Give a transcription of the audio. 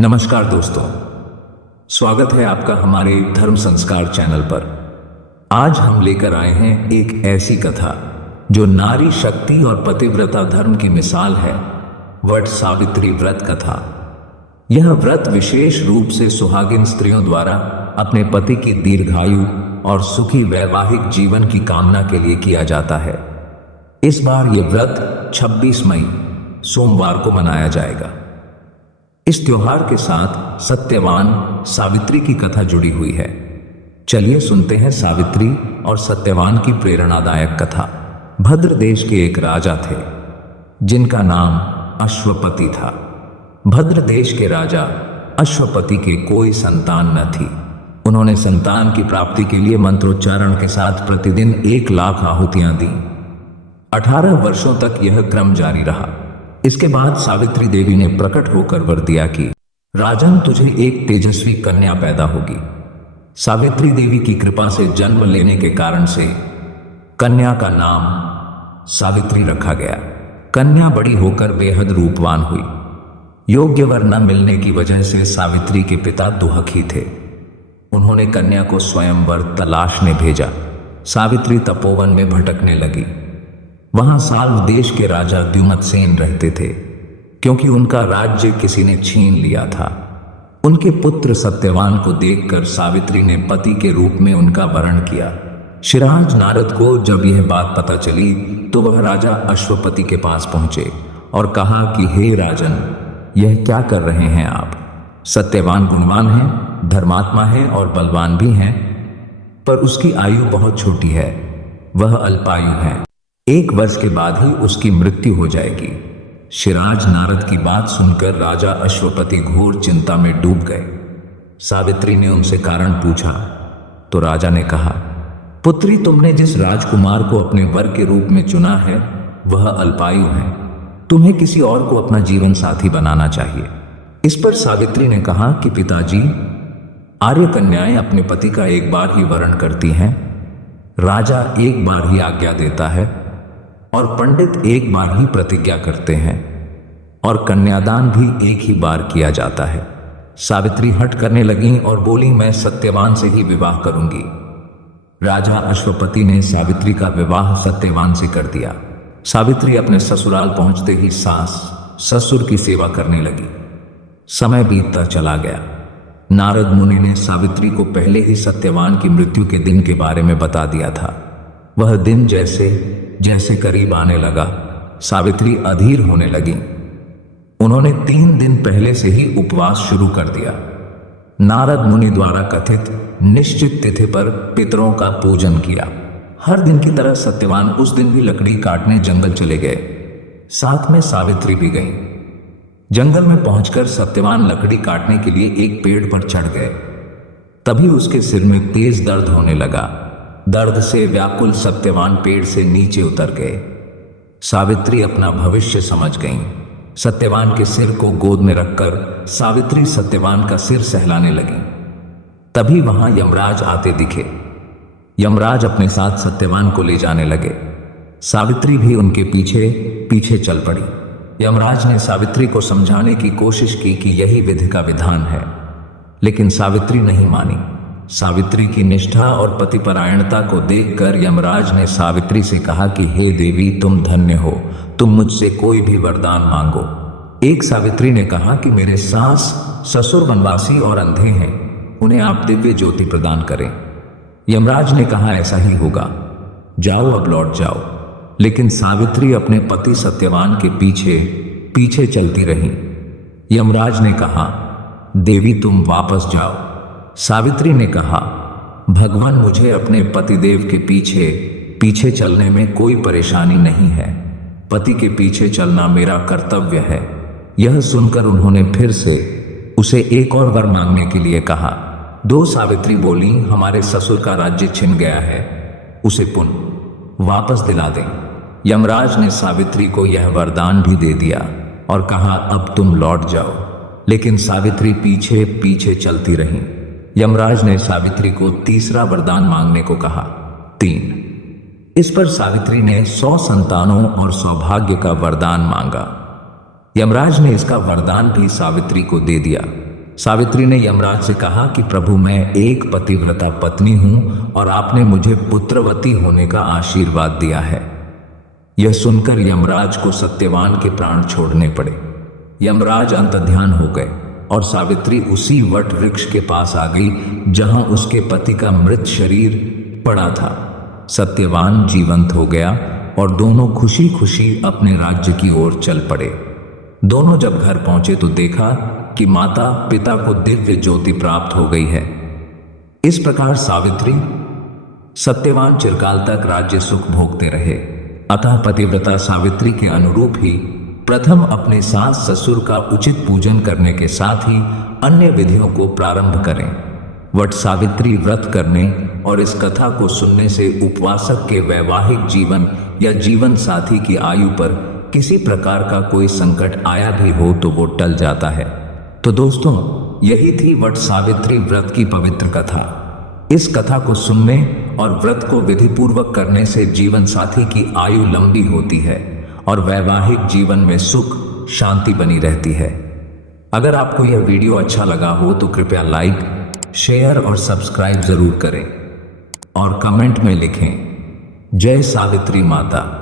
नमस्कार दोस्तों, स्वागत है आपका हमारे धर्म संस्कार चैनल पर। आज हम लेकर आए हैं एक ऐसी कथा जो नारी शक्ति और पतिव्रता धर्म की मिसाल है, वट सावित्री व्रत कथा। यह व्रत विशेष रूप से सुहागिन स्त्रियों द्वारा अपने पति की दीर्घायु और सुखी वैवाहिक जीवन की कामना के लिए किया जाता है। इस बार यह व्रत 26 मई सोमवार को मनाया जाएगा। इस त्योहार के साथ सत्यवान सावित्री की कथा जुड़ी हुई है। चलिए सुनते हैं सावित्री और सत्यवान की प्रेरणादायक कथा। भद्र देश के एक राजा थे जिनका नाम अश्वपति था। भद्र देश के राजा अश्वपति के कोई संतान न थी। उन्होंने संतान की प्राप्ति के लिए मंत्रोच्चारण के साथ प्रतिदिन 1 लाख आहुतियां दी। 18 वर्षों तक यह क्रम जारी रहा। इसके बाद सावित्री देवी ने प्रकट होकर वर दिया कि राजन, तुझे एक तेजस्वी कन्या पैदा होगी। सावित्री देवी की कृपा से जन्म लेने के कारण से कन्या का नाम सावित्री रखा गया। कन्या बड़ी होकर बेहद रूपवान हुई। योग्य वर न मिलने की वजह से सावित्री के पिता दुखी थे। उन्होंने कन्या को स्वयंवर तलाशने भेजा। सावित्री तपोवन में भटकने लगी। वहां साल्व देश के राजा द्युमत्सेन रहते थे, क्योंकि उनका राज्य किसी ने छीन लिया था। उनके पुत्र सत्यवान को देखकर सावित्री ने पति के रूप में उनका वरण किया। शिराज नारद को जब यह बात पता चली तो वह राजा अश्वपति के पास पहुंचे और कहा कि हे राजन, यह क्या कर रहे हैं आप? सत्यवान गुणवान है, धर्मात्मा है और बलवान भी हैं, पर उसकी आयु बहुत छोटी है। वह अल्पायु है। 1 वर्ष के बाद ही उसकी मृत्यु हो जाएगी। शिराज नारद की बात सुनकर राजा अश्वपति घोर चिंता में डूब गए। सावित्री ने उनसे कारण पूछा तो राजा ने कहा, पुत्री, तुमने जिस राजकुमार को अपने वर के रूप में चुना है वह अल्पायु है। तुम्हें किसी और को अपना जीवन साथी बनाना चाहिए। इस पर सावित्री ने कहा कि पिताजी, आर्य कन्याएं अपने पति का 1 बार ही वरण करती हैं। राजा 1 बार ही आज्ञा देता है और पंडित 1 बार ही प्रतिज्ञा करते हैं, और कन्यादान भी 1 ही बार किया जाता है। सावित्री हट करने लगी और बोली, मैं सत्यवान से ही विवाह करूंगी। राजा अश्वपति ने सावित्री का विवाह सत्यवान से कर दिया। सावित्री अपने ससुराल पहुंचते ही सास ससुर की सेवा करने लगी। समय बीतता चला गया। नारद मुनि ने सावित्री को पहले ही सत्यवान की मृत्यु के दिन के बारे में बता दिया था। वह दिन जैसे जैसे करीब आने लगा, सावित्री अधीर होने लगी। उन्होंने 3 दिन पहले से ही उपवास शुरू कर दिया। नारद मुनि द्वारा कथित निश्चित तिथि पर पितरों का पूजन किया। हर दिन की तरह सत्यवान उस दिन भी लकड़ी काटने जंगल चले गए। साथ में सावित्री भी गई। जंगल में पहुंचकर सत्यवान लकड़ी काटने के लिए एक पेड़ पर चढ़ गए। तभी उसके सिर में तेज दर्द होने लगा। दर्द से व्याकुल सत्यवान पेड़ से नीचे उतर गए। सावित्री अपना भविष्य समझ गईं। सत्यवान के सिर को गोद में रखकर सावित्री सत्यवान का सिर सहलाने लगी। तभी वहां यमराज आते दिखे। यमराज अपने साथ सत्यवान को ले जाने लगे। सावित्री भी उनके पीछे पीछे चल पड़ी। यमराज ने सावित्री को समझाने की कोशिश की कि यही विधि का विधान है, लेकिन सावित्री नहीं मानी। सावित्री की निष्ठा और पतिपरायणता को देखकर यमराज ने सावित्री से कहा कि हे देवी, तुम धन्य हो, तुम मुझसे कोई भी वरदान मांगो। एक सावित्री ने कहा कि मेरे सास ससुर वनवासी और अंधे हैं, उन्हें आप दिव्य ज्योति प्रदान करें। यमराज ने कहा ऐसा ही होगा, जाओ अब लौट जाओ। लेकिन सावित्री अपने पति सत्यवान के पीछे पीछे चलती रही। यमराज ने कहा, देवी तुम वापस जाओ। सावित्री ने कहा, भगवान, मुझे अपने पतिदेव के पीछे पीछे चलने में कोई परेशानी नहीं है। पति के पीछे चलना मेरा कर्तव्य है। यह सुनकर उन्होंने फिर से उसे एक और वर मांगने के लिए कहा। 2 सावित्री बोली, हमारे ससुर का राज्य छिन गया है, उसे पुनः वापस दिला दें। यमराज ने सावित्री को यह वरदान भी दे दिया और कहा, अब तुम लौट जाओ। लेकिन सावित्री पीछे पीछे चलती रही। यमराज ने सावित्री को तीसरा वरदान मांगने को कहा, 3। इस पर सावित्री ने 100 संतानों और सौभाग्य का वरदान मांगा। यमराज ने इसका वरदान भी सावित्री को दे दिया। सावित्री ने यमराज से कहा कि प्रभु, मैं एक पतिव्रता पत्नी हूं और आपने मुझे पुत्रवती होने का आशीर्वाद दिया है। यह सुनकर यमराज को सत्यवान के प्राण छोड़ने पड़े। यमराज अंतर्ध्यान हो गए और सावित्री उसी वट वृक्ष के पास आ गई जहां उसके पति का मृत शरीर पड़ा था। सत्यवान जीवंत हो गया और दोनों खुशी खुशी अपने राज्य की ओर चल पड़े। दोनों जब घर पहुंचे तो देखा कि माता पिता को दिव्य ज्योति प्राप्त हो गई है। इस प्रकार सावित्री सत्यवान चिरकाल तक राज्य सुख भोगते रहे। अतः पतिव्रता सावित्री के अनुरूप ही प्रथम अपने सास ससुर का उचित पूजन करने के साथ ही अन्य विधियों को प्रारंभ करें। वट सावित्री व्रत करने और इस कथा को सुनने से उपवासक के वैवाहिक जीवन या जीवन साथी की आयु पर किसी प्रकार का कोई संकट आया भी हो तो वो टल जाता है। तो दोस्तों, यही थी वट सावित्री व्रत की पवित्र कथा। इस कथा को सुनने और व्रत को विधिपूर्वक करने से जीवन साथी की आयु लंबी होती है और वैवाहिक जीवन में सुख शांति बनी रहती है। अगर आपको यह वीडियो अच्छा लगा हो तो कृपया लाइक, शेयर और सब्सक्राइब जरूर करें और कमेंट में लिखें, जय सावित्री माता।